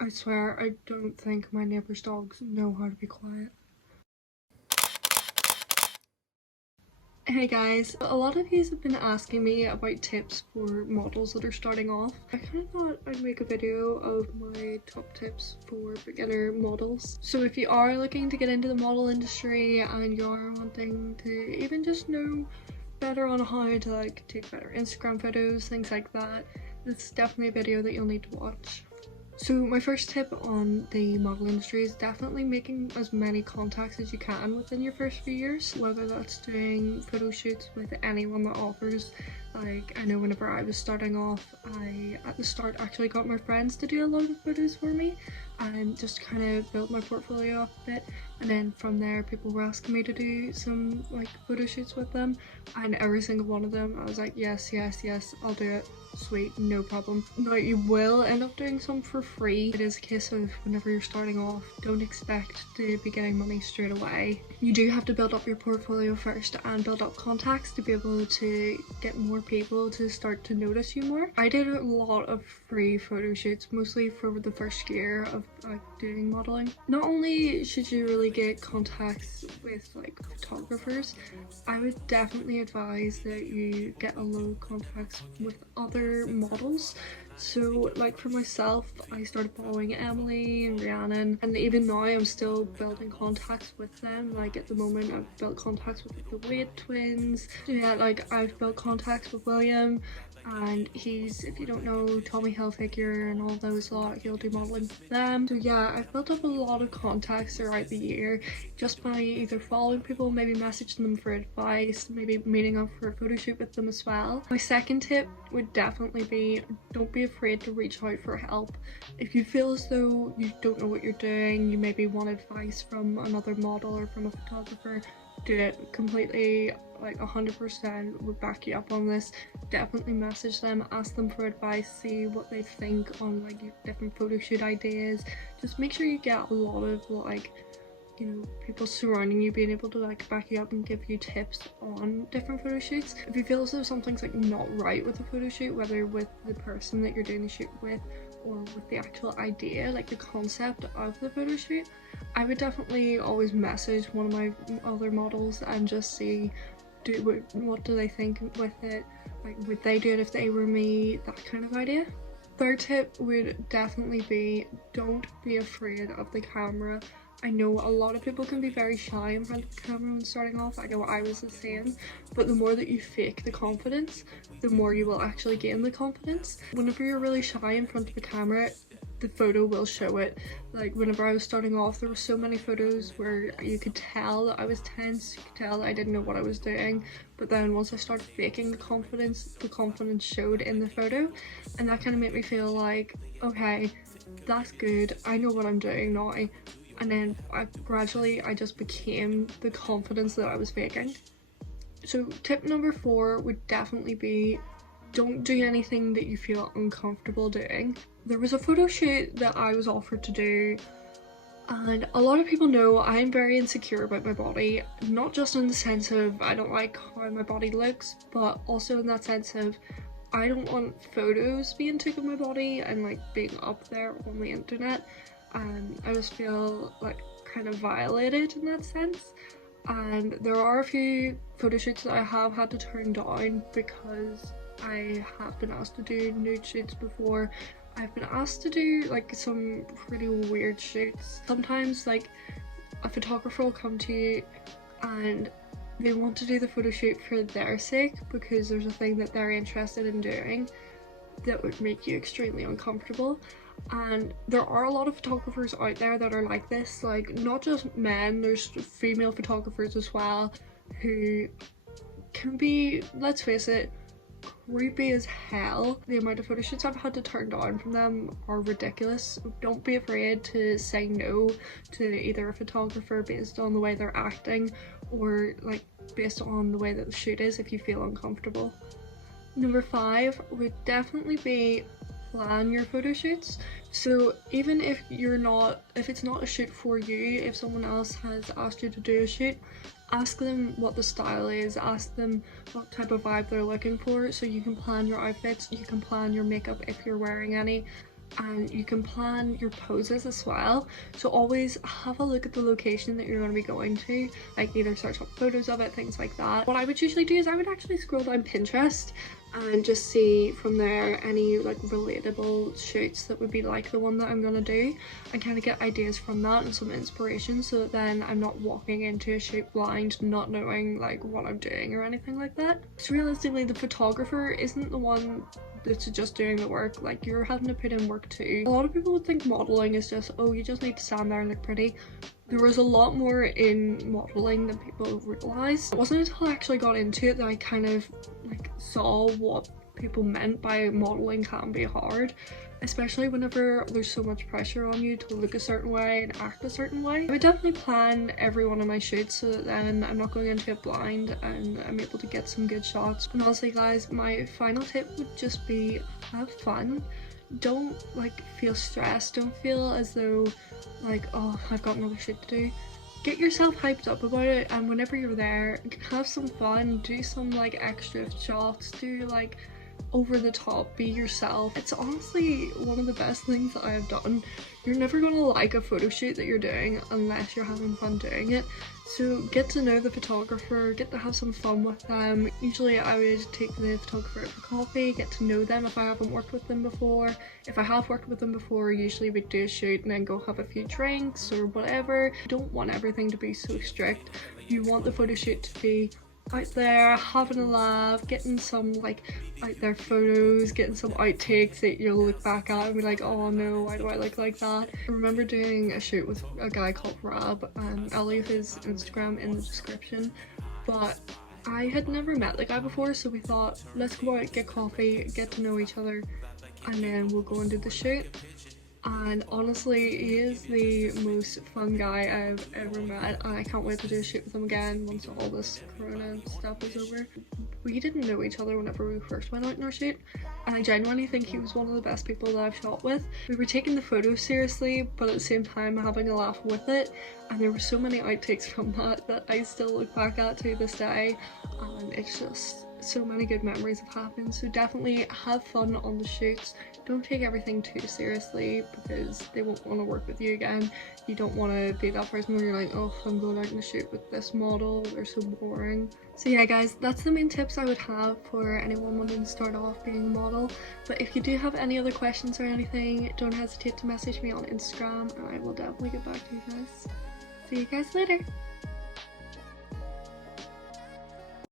I swear I don't think my neighbour's dogs know how to be quiet. Hey guys, a lot of you have been asking me about tips for models that are starting off. I kind of thought I'd make a video of my top tips for beginner models. So if you are looking to get into the model industry and you're wanting to even just know better on how to like take better Instagram photos, things like that, this is definitely a video that you'll need to watch. So my first tip on the model industry is definitely making as many contacts as you can within your first few years, whether that's doing photo shoots with anyone that offers. Like, I know whenever I was starting off, I at the start actually got my friends to do a lot of photos for me and just kind of build my portfolio up a bit, and then from there people were asking me to do some like photo shoots with them, and every single one of them I was like, yes, I'll do it. Sweet, no problem. Now you will end up doing some for free. It is a case of whenever you're starting off, don't expect to be getting money straight away. You do have to build up your portfolio first and build up contacts to be able to get more people to start to notice you more. I did a lot of free photo shoots, mostly for the first year of like doing modeling. Not only should you really get contacts with like photographers, I would definitely advise that you get a lot of contacts with other models. So like for myself, I started following Emilie and Rhiannon, and even now I'm still building contacts with them. Like at the moment I've built contacts with the Wade twins. Yeah, like I've built contacts with William, and he's, if you don't know, Tommy Hilfiger and all those lot, he'll do modelling for them. So yeah, I've built up a lot of contacts throughout the year just by either following people, maybe messaging them for advice, maybe meeting up for a photo shoot with them as well. My second tip would definitely be, don't be afraid to reach out for help. If you feel as though you don't know what you're doing, you maybe want advice from another model or from a photographer, do it completely. Like 100% would back you up on this. Definitely message them, ask them for advice, see what they think on like different photo shoot ideas. Just make sure you get a lot of like, you know, people surrounding you being able to like back you up and give you tips on different photo shoots. If you feel as though something's like not right with a photo shoot, whether with the person that you're doing the shoot with or with the actual idea, like the concept of the photo shoot, I would definitely always message one of my other models and just see what do they think with it, like would they do it if they were me, that kind of idea. Third tip would definitely be, don't be afraid of the camera. I know a lot of people can be very shy in front of the camera when starting off. I know I was the same, but the more that you fake the confidence, the more you will actually gain the confidence. Whenever you're really shy in front of the camera, the photo will show it. Like whenever I was starting off, there were so many photos where you could tell that I was tense, you could tell that I didn't know what I was doing, but then once I started faking the confidence showed in the photo, and that kind of made me feel like, okay, that's good, I know what I'm doing now. And then gradually I just became the confidence that I was faking. So tip number 4 would definitely be, don't do anything that you feel uncomfortable doing. There was a photo shoot that I was offered to do, and a lot of people know I am very insecure about my body, not just in the sense of I don't like how my body looks, but also in that sense of I don't want photos being taken of my body and like being up there on the internet. I just feel like kind of violated in that sense. And there are a few photo shoots that I have had to turn down because I have been asked to do nude shoots before. I've been asked to do like some pretty weird shoots. Sometimes like a photographer will come to you and they want to do the photo shoot for their sake because there's a thing that they're interested in doing that would make you extremely uncomfortable. And there are a lot of photographers out there that are like this, like not just men, there's female photographers as well who can be, let's face it, creepy as hell. The amount of photo shoots I've had to turn down from them are ridiculous. Don't be afraid to say no to either a photographer based on the way they're acting or like based on the way that the shoot is if you feel uncomfortable. Number 5 would definitely be, plan your photo shoots. So even if it's not a shoot for you, if someone else has asked you to do a shoot, ask them what the style is, ask them what type of vibe they're looking for, so you can plan your outfits, you can plan your makeup if you're wearing any, and you can plan your poses as well. So always have a look at the location that you're going to be going to, like either search up photos of it, things like that. What I would usually do is I would actually scroll down Pinterest and just see from there any like relatable shoots that would be like the one that I'm gonna do, and kind of get ideas from that and some inspiration, so that then I'm not walking into a shoot blind, not knowing like what I'm doing or anything like that. So realistically, the photographer isn't the one that's just doing the work, like you're having to put in work too. A lot of people would think modeling is just, oh, you just need to stand there and look pretty. There was a lot more in modeling than people realize. It wasn't until I actually got into it that I kind of like saw what people meant by modeling can be hard, especially whenever there's so much pressure on you to look a certain way and act a certain way. I would definitely plan every one of my shoots so that then I'm not going into it blind and I'm able to get some good shots. And honestly guys, my final tip would just be have fun. Don't like feel stressed, don't feel as though like, oh, I've got another shoot to do. Get yourself hyped up about it, and whenever you're there, have some fun, do some like extra shots, do like over the top, be yourself. It's honestly one of the best things that I have done. You're never gonna like a photo shoot that you're doing unless you're having fun doing it. So get to know the photographer, get to have some fun with them. Usually I would take the photographer out for coffee, get to know them if I haven't worked with them before. If I have worked with them before, usually we'd do a shoot and then go have a few drinks or whatever. You don't want everything to be so strict. You want the photo shoot to be out there, having a laugh, getting some like out there photos, getting some outtakes that you'll look back at and be like, oh no, why do I look like that? I remember doing a shoot with a guy called Rob, and I'll leave his Instagram in the description, but I had never met the guy before, so we thought, let's go out, get coffee, get to know each other, and then we'll go and do the shoot. And honestly, he is the most fun guy I've ever met, and I can't wait to do a shoot with him again once all this corona stuff is over. We didn't know each other whenever we first went out in our shoot, and I genuinely think he was one of the best people that I've shot with. We were taking the photos seriously, but at the same time having a laugh with it, and there were so many outtakes from that I still look back at to this day, and it's just so many good memories have happened. So definitely have fun on the shoots. Don't take everything too seriously because they won't want to work with you again. You don't want to be that person where you're like, oh, I'm going out in a shoot with this model, they're so boring. So yeah guys, that's the main tips I would have for anyone wanting to start off being a model. But if you do have any other questions or anything, don't hesitate to message me on Instagram and I will definitely get back to you guys. See you guys later.